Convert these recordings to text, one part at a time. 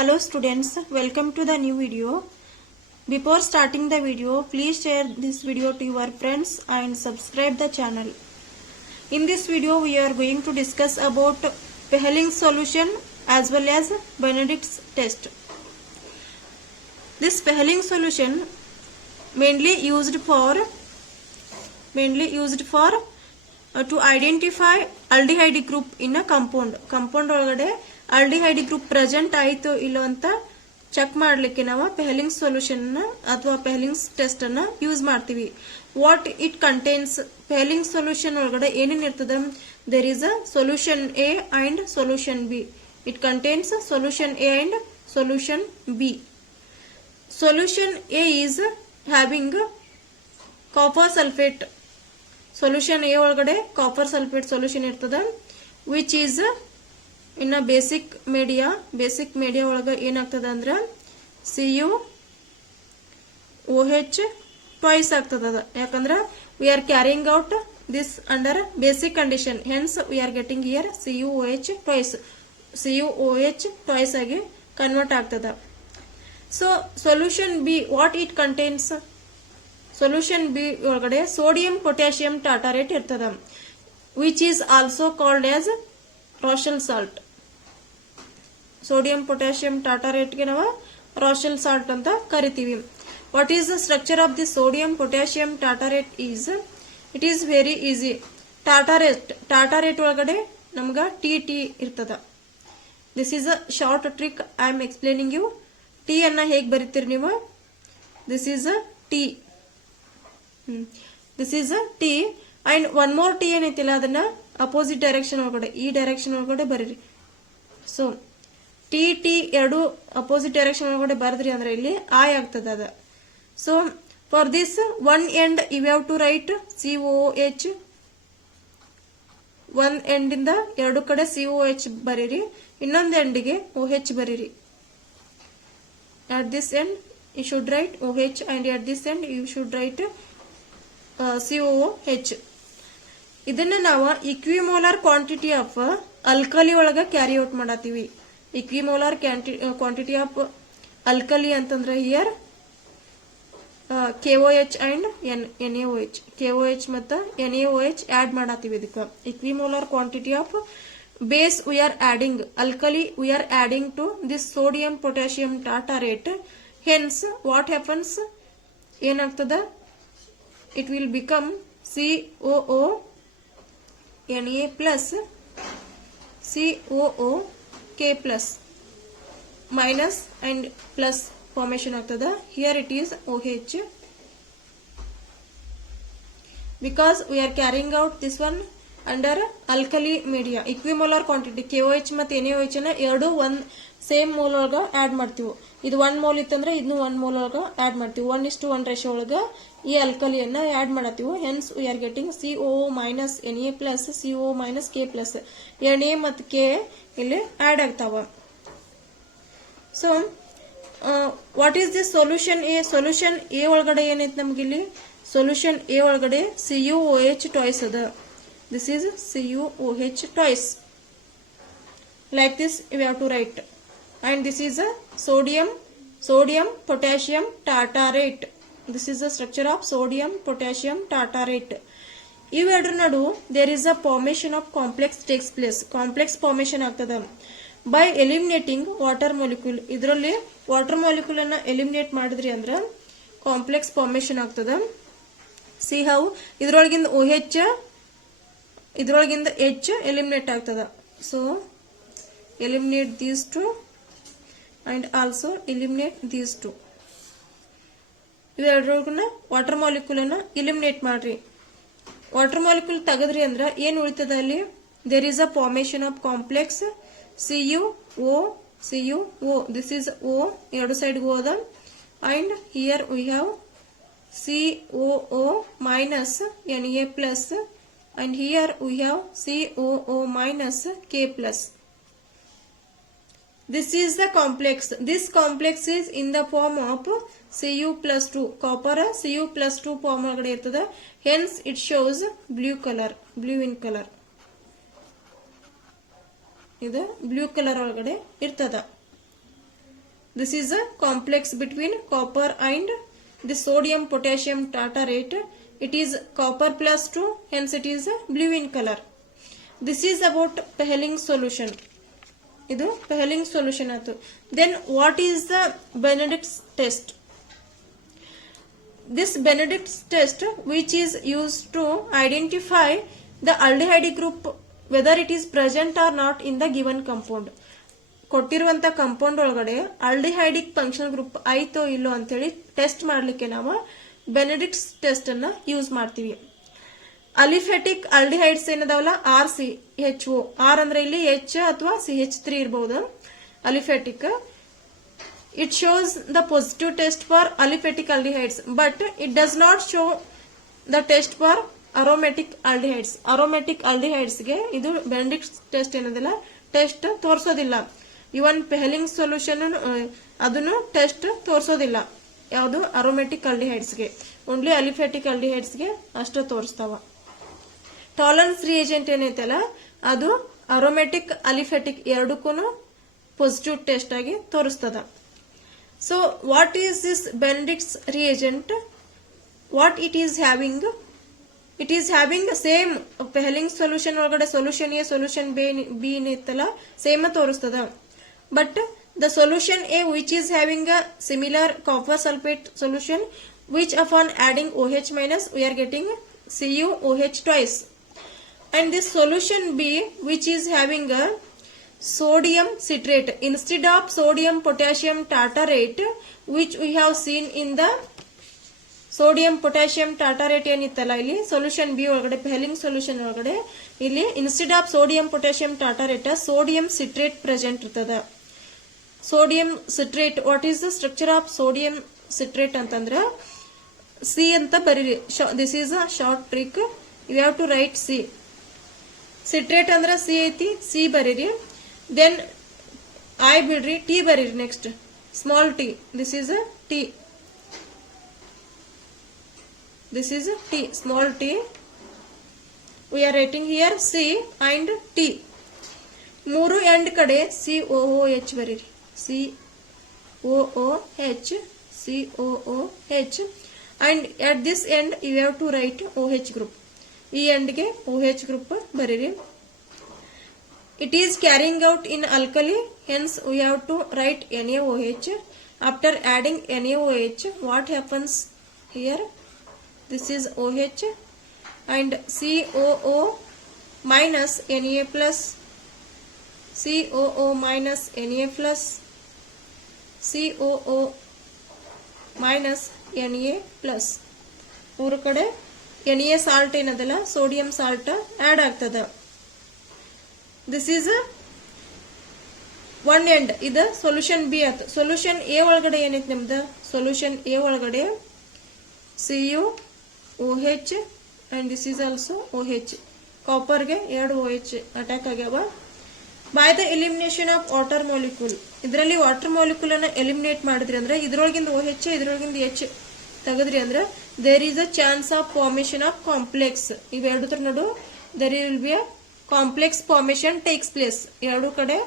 Hello students, welcome to the new video. Before starting the video, please share this video to your friends and subscribe the channel. In this video, we are going to discuss about Pehling's solution as well as Benedict's test. This Pehling solution mainly used for to identify aldehyde group in a compound. Compound ಒಳಗಡೆ aldehyde group present ಆಯಿತು ಇಲ್ಲೋ ಅಂತ check ಮಾಡಲಿಕ್ಕೆ ನಾವು Pehling's solution ಅಥವಾ Pehling's test ಅನ್ನು use ಮಾಡ್ತೀವಿ. What it contains, Pehling's solution ಒಳಗಡೆ ಏನೇನು ಇರ್ತದೆ? There is a solution A and solution B. It contains solution A and solution B. Solution A is having copper sulfate. Solution A ಒಳಗಡೆ copper sulfate solution ಇರ್ತದೆ, which is in a basic media ಒಳಗೆ ಏನಾಗ್ತದೆ ಅಂದ್ರೆ CuOH twice ಆಗ್ತದೆ. ಯಾಕಂದ್ರೆ we are carrying out this under basic condition, hence we are getting here CuOH twice ಆಗಿ convert ಆಗ್ತದೆ. So solution B, what it contains? Solution B ಒಳಗಡೆ sodium potassium tartarate ಇರ್ತದೆ, which is also called as Rochelle salt. Sodium potassium tartarate ಗೆ ನಾವು Rochelle salt ಅಂತ ಕರಿತೀವಿ. What is the structure of the sodium potassium tartarate is? It is very easy. Tartarate ಒಳಗಡೆ ನಮಗ TT ಇರ್ತದ. This is a short trick I am explaining you. T ಅನ್ನ ಹೇಗೆ ಬರೀತೀರಿ ನೀವು? This is a T. This is a T and one more T ಏನೈತಿಲ್ಲ ಅದನ್ನ opposite direction ಒಳಗಡೆ ಈ direction ಒಳಗಡೆ ಬರೀರಿ. ಸೊ TT ಎರಡು ಅಪೋಸಿಟ್ ಡೈರೆಕ್ಷನ್ ಒಳಗಡೆ ಬರೆದ್ರಿ ಅಂದ್ರೆ ಇಲ್ಲಿ I ಆಗ್ತದೆ ಅದ. So for this one end you have to write COOH. ಒಂದ್ ಎಂಡ್ ಇಂದ ಎರಡು ಕಡೆ COH ಬರೀರಿ, ಇನ್ನೊಂದು ಎಂಡಿಗೆ OH ಬರೀರಿ. At this end you should write OH and at this end you should write COOH. ಇದನ್ನ ನಾವು ಇಕ್ವಿಮೋಲಾರ್ ಕ್ವಾಂಟಿಟಿ ಆಫ್ ಅಲ್ಕಲಿ ಒಳಗ ಕ್ಯಾರಿ ಔಟ್ ಮಾಡತ್ತೀವಿ. ಇಕ್ವಿಮೋಲಾರ್ ಕ್ವಾಂಟಿಟಿ ಆಫ್ ಅಲ್ಕಲಿ ಅಂತಂದ್ರೆ here KOH and NaOH. KOH ಮತ್ತು NaOH add ಮಾಡತ್ತೀವಿ. ಇದಕ್ಕೆ equimolar quantity of base we are adding, alkali we are adding to this sodium potassium tartarate. Hence what happens? ಏನಾಗ್ತದ? It will become COONA plus COOK plus minus and plus formation ಆಗ್ತದ. Here it is OH because we are carrying out this one under alkali media. Equimolar quantity KOH ಮತ್ತು NaOH ನ ಎರಡು ಒಂದ್ same mole ಒಳಗ add ಮಾಡ್ತೀವಿ. ಇದು 1 mole ಇತ್ತಂದ್ರೆ ಇದನ್ನು 1 ಮೋಲ್ ಒಳಗ ಆಡ್ ಮಾಡ್ತೀವಿ. 1:1 ರೇಷಿಯೋ ಒಳಗ ಈ ಅಲ್ಕಲಿಯನ್ನ ಆಡ್ ಮಾಡತ್ತೀವಿ. Hence we are getting COO minus Na plus COO minus K plus. Na ಮತ್ತು K ಇಲ್ಲಿ ಆಡ್ ಆಗ್ತಾವ. So what is this solution A? Solution A ಒಳಗಡೆ ಏನೈತಿ ನಮ್ಗೆ ಇಲ್ಲಿ? ಸೊಲ್ಯೂಷನ್ A ಒಳಗಡೆ CuOH twice ಅದ. This is CuOH twice. Like this we have to write. And this is a sodium potassium tartarate. This is the structure of sodium potassium tartarate. ಇವೆರಡರ ನಡು there is a formation of complex takes place. Complex formation ಆಗ್ತದ by eliminating water molecule. ಇದರಲ್ಲಿ water molecule ಅನ್ನ eliminate ಮಾಡಿದ್ರಿ ಅಂದ್ರೆ complex formation ಆಗ್ತದ. See how ಇದರೊಳಗಿಂದ OH ಇದರೊಳಗಿಂದ H ಎಲಿಮಿನೇಟ್ ಆಗ್ತದ. So eliminate these two and also eliminate these two. ಇವೆರಡರೊಳಗನ್ನ ವಾಟರ್ ಮಾಲಿಕ್ಯೂಲ್ ಅನ್ನ ಎಲಿಮಿನೇಟ್ ಮಾಡ್ರಿ. ವಾಟರ್ ಮಾಲಿಕ್ಯೂಲ್ ತೆಗೆದ್ರಿ ಅಂದ್ರ ಏನ್ ಉಳಿತದ ಅಲ್ಲಿ? There is a formation of complex CuO. This is O, ಎರಡು ಸೈಡ್ ಹೋದ. And here we have COO minus Na plus. And here we have COO minus K plus. This is the complex. This complex is in the form of Cu plus 2. Copper Cu plus 2 form ಒಳಗಡೆ ಇರ್ತದೆ. Hence it shows blue in color. ಇದು blue colour ಒಳಗಡೆ ಇರ್ತದ. This is a complex between copper and the sodium potassium tartarate. It is copper plus 2, hence it is blue in color. This is about Pehling solution. Idu Pehling solution atu. Then what is the Benedict's test? This Benedict's test, which is used to identify the aldehyde group whether it is present or not in the given compound. ಕೊಟ್ಟಿರುವಂತ compound ಒಳಗಡೆ aldehydic functional group ಆಯ್ತೋ ಇಲ್ಲೋ ಅಂತ ಹೇಳಿ test ಮಾಡ್ಲಿಕ್ಕೆ ನಾವು ಬೆನೆಡಿಕ್ಟ್ಸ್ test ಅನ್ನ use ಮಾಡ್ತೀವಿ. ಅಲಿಫೆಟಿಕ್ aldehydes ಏನದಾವಲ್ಲ RCHO, R ಅಂದ್ರೆ ಇಲ್ಲಿ H ಅಥವಾ CH3 ಇರಬಹುದು. ಅಲಿಫೆಟಿಕ್ it shows the positive test for aliphatic aldehydes, but it does not show the test for aromatic aldehydes. Aromatic aldehydes ಗೆ ಇದು ಬೆನೆಡಿಕ್ಟ್ಸ್ ಟೆಸ್ಟ್ ಏನದಿಲ್ಲ ಟೆಸ್ಟ್ ತೋರಿಸೋದಿಲ್ಲ. ಇವನ್ ಪೆಹಲಿಂಗ್ ಸೊಲ್ಯೂಷನ್ ಅದನ್ನು ಟೆಸ್ಟ್ ತೋರಿಸೋದಿಲ್ಲ. ಯಾವುದು ಅರೋಮೆಟಿಕ್ ಆಲ್ಡಿಹೈಡ್ಸ್ ಗೆ, only ಅಲಿಫೆಟಿಕ್ aldehydes ಗೆ ಅಷ್ಟೇ ತೋರಿಸ್ತಾವ. ಟಾಲರೆನ್ಸ್ ರಿಯೇಜೆಂಟ್ ಏನೈತಲ್ಲ ಅದು ಅರೋಮೆಟಿಕ್ ಅಲಿಫೆಟಿಕ್ ಎರಡಕ್ಕೂ ಪಾಸಿಟಿವ್ ಟೆಸ್ಟ್ ಆಗಿ ತೋರಿಸ್ತದ. So what is this Benedict's reagent? What it is having? It is having same Fehling solution ಒಳಗಡೆ ಸೊಲ್ಯೂಷನ್ ಎ ಸೊಲ್ಯೂಷನ್ ಬಿ ಇತ್ತಲ್ಲ ಸೇಮ್ ತೋರಿಸ್ತದ. But the solution A, which is having a similar copper sulfate solution, which upon adding OH minus we are getting CuOH twice. And this solution B, which is having a sodium citrate instead of sodium potassium tartarate, which we have seen in the sodium potassium tartarate ಏನಿತ್ತಲ್ಲ ಇಲ್ಲಿ solution B ಒಳಗಡೆ Fehling solution ಒಳಗಡೆ ಇಲ್ಲಿ instead of sodium potassium tartrate sodium citrate present ಇರ್ತದ. Sodium citrate, what is the structure of sodium citrate ಅಂತಂದ್ರೆ C ಅಂತ ಬರೀರಿ. This is a short trick, you have to write C. Citrate ಅಂದ್ರೆ C ಐತಿ, C ಬರೀರಿ. Then I ಬಿಡ್ರಿ, T ಬರೀರಿ. Next small T, this is a T. This is T, small t. We are writing here C and T. ಮೂರು end ಕಡೆ COOH ಬರೀರಿ. COOH, COOH. And at this end you have to write OH group. ಈ ಎಂಡ್ಗೆ OH group ಬರೀರಿ. It is carrying out in alkali, hence we have to write NaOH. After adding NaOH, what happens here? This is OH and COO minus Na plus, COO minus Na plus, COO minus Na plus. ಮೂರು ಕಡೆ Na salt ಏನದಲ್ಲ sodium salt add ಆಗ್ತದ. This is one end. ಇದು solution B ಆಯ್ತು. Solution A ಒಳಗಡೆ ಏನೈತಿ ನಿಮ್ದು? Solution A ಒಳಗಡೆ CuOH and this is also OH. Copper ಗೆ ಎರಡು OH ಅಟ್ಯಾಕ್ ಆಗ್ಯಾವ. By the elimination of water molecule, ಇದರಲ್ಲಿ ವಾಟರ್ ಮಾಲಿಕ್ಯೂಲ್ ಅನ್ನ ಎಲಿಮಿನೇಟ್ ಮಾಡಿದ್ರಿ ಅಂದ್ರೆ ಇದ್ರೊಳಗಿಂದ OH ಇದ್ರೊಳಗಿಂದ H ತೆಗೆದ್ರಿ ಅಂದ್ರೆ there is a chance of formation of complex. ಇವೆರಡರ ನಡು there will be a complex formation takes place. ಎರಡು ಕಡೆ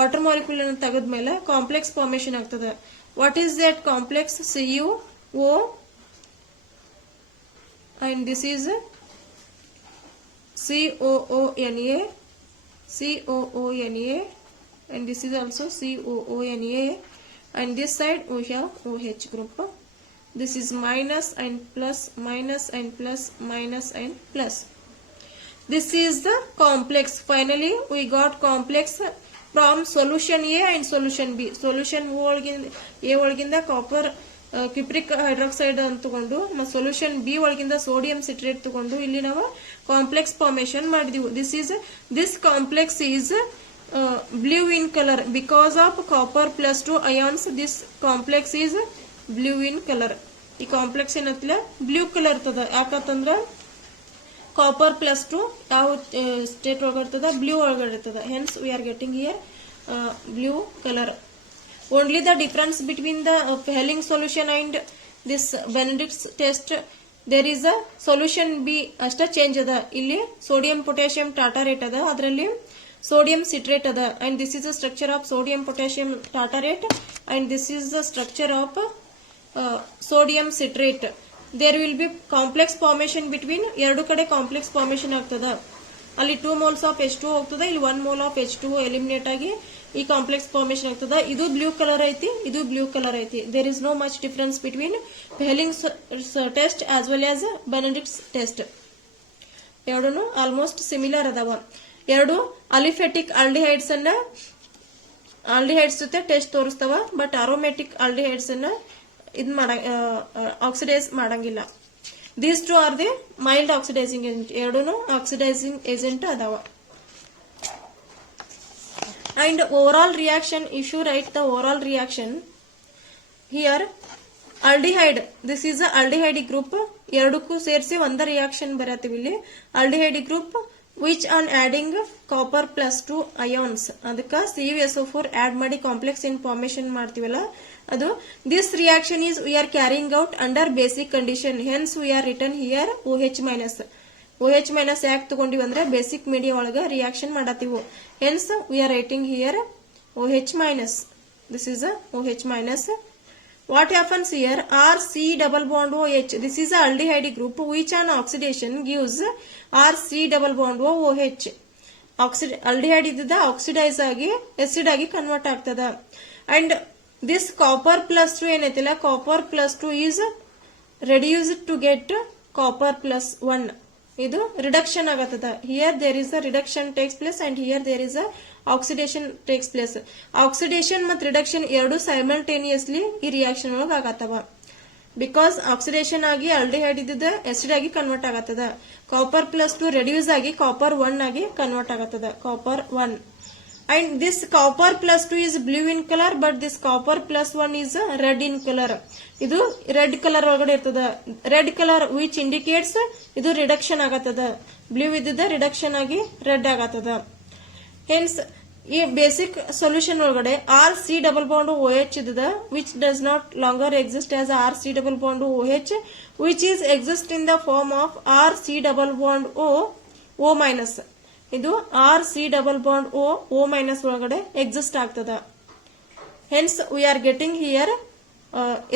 ವಾಟರ್ ಮಾಲಿಕ್ಯೂಲ್ ಅನ್ನು ತೆಗೆದ್ಮೇಲೆ ಕಾಂಪ್ಲೆಕ್ಸ್ ಫಾರ್ಮೇಶನ್ ಆಗ್ತದೆ. What is that complex? CuO and this is COONA, COONA, and this is also COONA, and this side we have OH group. This is minus and plus, minus and plus, minus and plus. This is the complex. Finally we got complex from solution A and solution B. Solution A ಒಳಗಿಂದ copper cupric hydroxide ಅಂತ ತಗೊಂಡು solution B ಒಳಗಿಂದ sodium citrate ತಗೊಂಡು ಇಲ್ಲಿ ನಾವು complex formation ಮಾಡಿದೀವಿ. This complex is blue in colour because of copper plus 2 ions. This complex is blue in colour. ಈ complex ಏನತ್ತಲ್ಲ blue colour ಇರ್ತದ. ಯಾಕಂತಂದ್ರ ಕಾಪರ್ ಪ್ಲಸ್ 2 ಯಾವ ಸ್ಟೇಟ್ ಒಳಗಡೆ ಇರ್ತದ? ಬ್ಲೂ ಒಳಗಡೆ ಇರ್ತದ. Hence we are getting here blue colour. Only the difference between the Pehling solution and this Benedict's test, there is a solution B ಅಷ್ಟ change ಅದ. ಇಲ್ಲಿ ಸೋಡಿಯಂ ಪೊಟ್ಯಾಸಿಯಂ ಟಾಟಾರೇಟ್ ಅದ, ಅದರಲ್ಲಿ sodium citrate ada, and this is the structure of sodium potassium tartarate, and this is the structure of sodium citrate. There will be complex formation between ಎರಡು ಕಡೆ complex formation ಆಗ್ತದ. ಅಲ್ಲಿ 2 moles of H2O ಹೋಗ್ತದ, ಇಲ್ಲಿ 1 mole of H2O eliminate ಆಗಿ ಈ complex formation ಆಗ್ತದ. ಇದು ಬ್ಲೂ ಕಲರ್ ಐತಿ, ಇದು ಬ್ಲೂ ಕಲರ್ ಐತಿ. There is no much difference between Fehling's test as well as Benedict's test. ಎರಡೂ ಆಲ್ಮೋಸ್ಟ್ ಸಿಮಿಲರ್ ಅದಾವ. ಎರಡು ಅಲಿಫೆಟಿಕ್ ಆಲ್ಡಿಹೈಡ್ಸ್ ಅನ್ನ ಆಲ್ಡಿಹೈಡ್ಸ್ ಜೊತೆ ಟೆಸ್ಟ್ ತೋರಿಸ್ತಾವ, ಬಟ್ ಅರೋಮೆಟಿಕ್ ಆಲ್ಡಿಹೈಡ್ಸ್ ಅನ್ನ ಆಕ್ಸಿಡೈಸ್ ಮಾಡಂಗಿಲ್ಲ. These two are the mild oxidising agent. ಎರಡೂ ಆಕ್ಸಿಡೈಸಿಂಗ್ ಏಜೆಂಟ್ ಅದಾವ. And overall reaction, if you write the overall reaction here, aldehyde, this is a aldehyde group. ಎರಡಕ್ಕೂ ಸೇರಿಸಿ ಒಂದ reaction ಬರತ್ತೀವಿ ಇಲ್ಲಿ. aldehyde group which on adding copper plus 2 ions, ಅದಕ್ಕ CuSO4 add ಮಾಡಿ complex ಇನ್ formation ಮಾಡ್ತೀವಲ್ಲ ಅದು. this reaction is we are carrying out under basic condition, hence we are written here OH minus. OH minus ಯಾಕೆ ತಗೊಂಡಿವಿ ಅಂದ್ರೆ basic media ಒಳಗ reaction ಮಾಡತ್ತೀವಿ. Hence we are writing here OH minus. This is a OH minus. What happens here? RC double bond OH. This is a aldehyde group which on oxidation gives RC double bond OH. aldehyde ಇದ್ದದ oxidise ಆಗಿ acid ಆಗಿ convert ಆಗ್ತದ. And this copper plus 2 ಏನೈತಿಲ್ಲ, copper plus 2 is reduced to get copper plus 1. ಇದು reduction ಆಗತ್ತದ. Here there is a reduction takes place and here there is a oxidation takes place. Oxidation ಮತ್ತು reduction ಎರಡು simultaneously ಈ reaction ಒಳಗ ಆಗತ್ತವ. Because oxidation ಆಗಿ aldehyde ಇದ್ದ acid ಆಗಿ ಕನ್ವರ್ಟ್ ಆಗತ್ತದ. ಕಾಪರ್ ಪ್ಲಸ್ 2 ರೆಡ್ಯೂಸ್ ಆಗಿ ಕಾಪರ್ 1 ಆಗಿ ಕನ್ವರ್ಟ್ ಆಗತ್ತದ, copper 1. And this copper plus 2 is blue in color, but this copper plus 1 is red in color. ಇದು ರೆಡ್ ಕಲರ್ ಒಳಗಡೆ ಇರ್ತದ. ರೆಡ್ ಕಲರ್ ವಿಚ್ ಇಂಡಿಕೇಟ್ಸ್ ಇದು ರಿಡಕ್ಷನ್ ಆಗತ್ತದ. ಬ್ಲೂ ಇದ್ದ ರಿಡಕ್ಷನ್ ಆಗಿ ರೆಡ್ ಆಗತ್ತದ. ಹೆನ್ಸ್ ಈ ಬೇಸಿಕ್ ಸೊಲ್ಯೂಷನ್ ಒಳಗಡೆ RC ಡಬಲ್ ಬಾಂಡ್ OH ಇದ್ದದ which does not longer exist as RC double bond OH, which is exist in the form of RC double bond O minus. ಇದು RC double bond O minus ಒಳಗಡೆ exist ಆಗ್ತದ. Hence we are getting here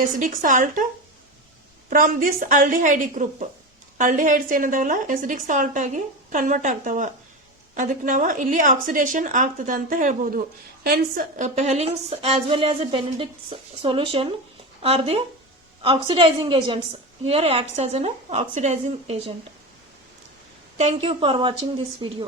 acidic salt from this aldehyde group. Aldehydes ಏನದಾವಲ್ಲ acidic salt ಆಗಿ convert ಆಗ್ತಾವ. ಅದಕ್ಕೆ ನಾವು ಇಲ್ಲಿ oxidation ಆಗ್ತದ ಅಂತ ಹೇಳ್ಬಹುದು. Hence Fehling's as well as Benedict's solution are the oxidising agents. Here acts as an oxidising agent. Thank you for watching this video.